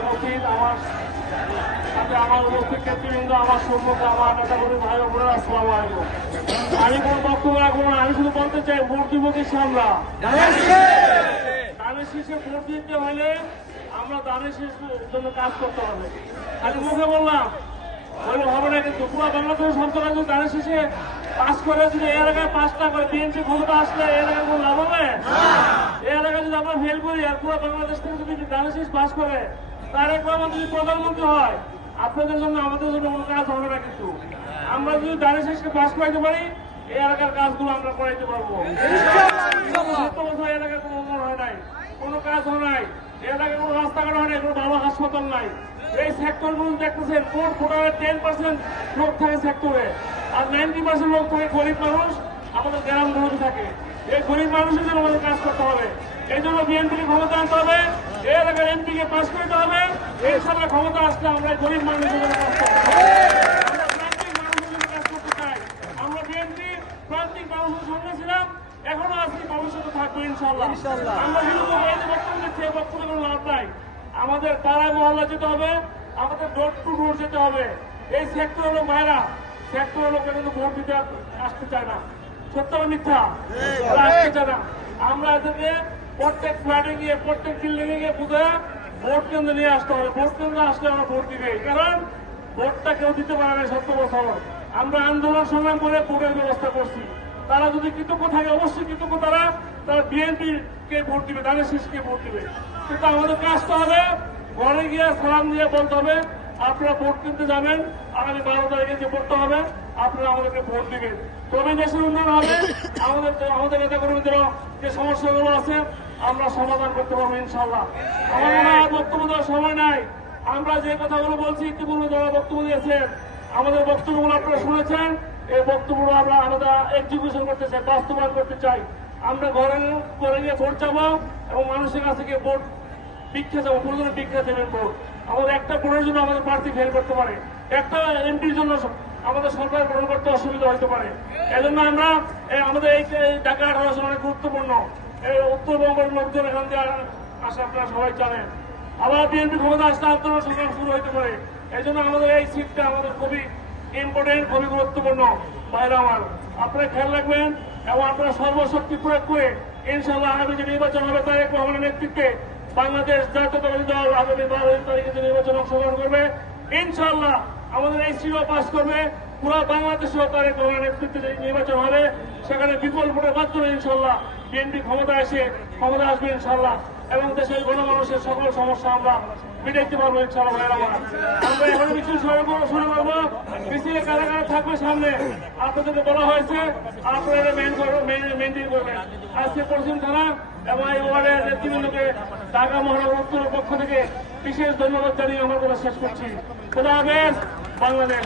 উপস্থিত আমার সাথে আমার উপস্থিত নেতৃবৃন্দ, আমার সম্মুখে আমার নেতা কর্মী ভাই বোনেরা আসসালামু আমি কোনো বক্তব্য রাখব না, আমি শুধু বলতে চাই, ভোট দিব কিছু আমরা দানের শীষে ভোট দিতে হলে আমরা দানের শীষের জন্য কাজ করতে হবে। খালি মুখে বললাম, বলে হবে না, কিন্তু পুরো বাংলাদেশের সন্তানরা যদি দানের শীষে পাস করে যদি এলাকায় পাঁচটা করে বিএনপি ক্ষমতা আসলে এলাকায় কোনো লাভ হবে? এই এলাকায় যদি আমরা ফেল করি, আর পুরো বাংলাদেশ থেকে যদি শীষ পাস করে, তার একবার যদি প্রধানমন্ত্রী হয়, আপনাদের জন্য, আমাদের জন্য কোনো কাজ হবে না কিন্তু। আমরা যদি শীষকে পাস করাইতে পারি, এই এলাকার কাজগুলো আমরা করাইতে পারব। সত্তর বছর এলাকায় কোনো উন্নয়ন হয় নাই, কোনো কাজ হয় নাই এলাকায় কোনো রাস্তাঘাট হয় নাই, কোনো ভালো হাসপাতাল নাই। এই সেক্টরগুলো দেখতেছেন কোন ভোটারের টেন পার্সেন্ট লোক থাকে সেক্টরে আর নাইনটি পার্সেন্ট লোক গরিব মানুষ আমাদের গ্রাম গরিব থাকে। এই গরিব মানুষের জন্য আমাদের কাজ করতে হবে। এই জন্য বিএনপিকে ক্ষমতা আনতে হবে। এই এলাকার এমপিকে পাস করতে হবে। এই সবাই ক্ষমতা আসলে আমরা গরিব মানুষের জন্য কাজ করতে হবে প্রান্তিক মানুষের সঙ্গে ছিলাম। এখনও আজকে ভবিষ্যতে থাকব ইনশাল্লাহ আমরা বক্তব্য বক্তব্যে কোনো লাভ নাই। আমাদের পাড়ায় মহল্লা যেতে হবে। আমাদের ডোর টু ডোর যেতে হবে। এই সেক্টর সেক্টরের লোক লোকরা কিন্তু ভোট দিতে আসতে চায় না। সত্য মিথ্যা? আসতে চায় না। আমরা এদেরকে প্রত্যেক ফ্ল্যাটে গিয়ে প্রত্যেক গিয়ে বুঝে ভোট কেন্দ্রে নিয়ে আসতে হবে। ভোট কেন্দ্রে আসলে আমরা ভোট দিবে কারণ ভোটটা কেউ দিতে পারে না সত্য বছর আমরা আন্দোলন সংগ্রাম করে ভোটের ব্যবস্থা করছি। তারা যদি কৃতজ্ঞ থাকে অবশ্যই কৃতজ্ঞ তারা। তারা বিএনপি কে ভোট দিবে দানের শীষকে ভোট দিবে। কিন্তু আমাদের কাজটা হবে ঘরে গিয়ে সালাম দিয়ে বলতে হবে আপনারা ভোট কিনতে যাবেন আগামী বারো তারিখে যে ভোটটা হবে, আপনারা আমাদেরকে ভোট দিবেন। তবে দেশের উন্নয়ন হবে, আমাদের আমাদের নেতা কর্মীদের যে সমস্যাগুলো আছে, আমরা সমাধান করতে পারব ইনশাল্লাহ আমার মনে হয় বক্তব্য দেওয়ার সময় নাই। আমরা যে কথাগুলো বলছি, ইতিপূর্বে যারা বক্তব্য দিয়েছেন, আমাদের বক্তব্যগুলো আপনারা শুনেছেন। এই বক্তব্যগুলো আমরা আলাদা এক্সিকিউশন করতে চাই, বাস্তবায়ন করতে চাই। আমরা ঘরে ঘরে গিয়ে ভোট যাব এবং মানুষের কাছে গিয়ে ভোট ভিক্ষা যাব প্রয়োজনে ভিক্ষা দেবেন ভোট। আমাদের একটা ভোটের জন্য আমাদের প্রার্থী ফেল করতে পারে। একটা এমপির জন্য আমাদের সরকার গ্রহণ করতে অসুবিধা হতে পারে। এই জন্য আমরা আমাদের এই ঢাকা আঠারো অনেক গুরুত্বপূর্ণ। এই উত্তরবঙ্গের লোকজন এখান দিয়ে আসে, আপনারা সবাই জানেন। আবার বিএনপি ক্ষমতা আসতে আন্দোলন সংগ্রাম শুরু হতে পারে। এই জন্য আমাদের এই সিটটা আমাদের খুবই ইম্পর্টেন্ট খুবই গুরুত্বপূর্ণ। বাইরে আমার, আপনারা খেয়াল রাখবেন, এবং আপনারা সর্বশক্তি প্রয়োগ করে ইনশাল্লাহ আগামী যে নির্বাচন হবে তারেক রহমানের নেতৃত্বে বাংলাদেশ জাতীয়তাবাদী দল আগামী বারো তারিখে যে নির্বাচন অংশগ্রহণ করবে ইনশাল্লাহ আমাদের এই সিও পাস করবে, পুরো বাংলাদেশ সরকারের কল্যাণ নেতৃত্বে যে নির্বাচন হবে। সেখানে বিপুল ভোটের মাধ্যমে ইনশাল্লাহ বিএনপি ক্ষমতা এসে ক্ষমতা আসবে ইনশাল্লাহ এবং দেশের গণমানুষের সকল সমস্যা আমরা মিটাইতে পারব ইনশাল্লাহ আমার। এখন মিছিল শুরু শুরু করব। থাকবে সামনে, আপনাদেরকে বলা হয়েছে, আপনারা মেন মেনটেন করবেন। আজকে পশ্চিম থানা এবং এই ওয়ার্ডের নেতৃবৃন্দকে ঢাকা মহানগর পক্ষ থেকে বিশেষ ধন্যবাদ জানিয়ে আমার কথা শেষ করছি। খোদা হাফেজ, বাংলাদেশ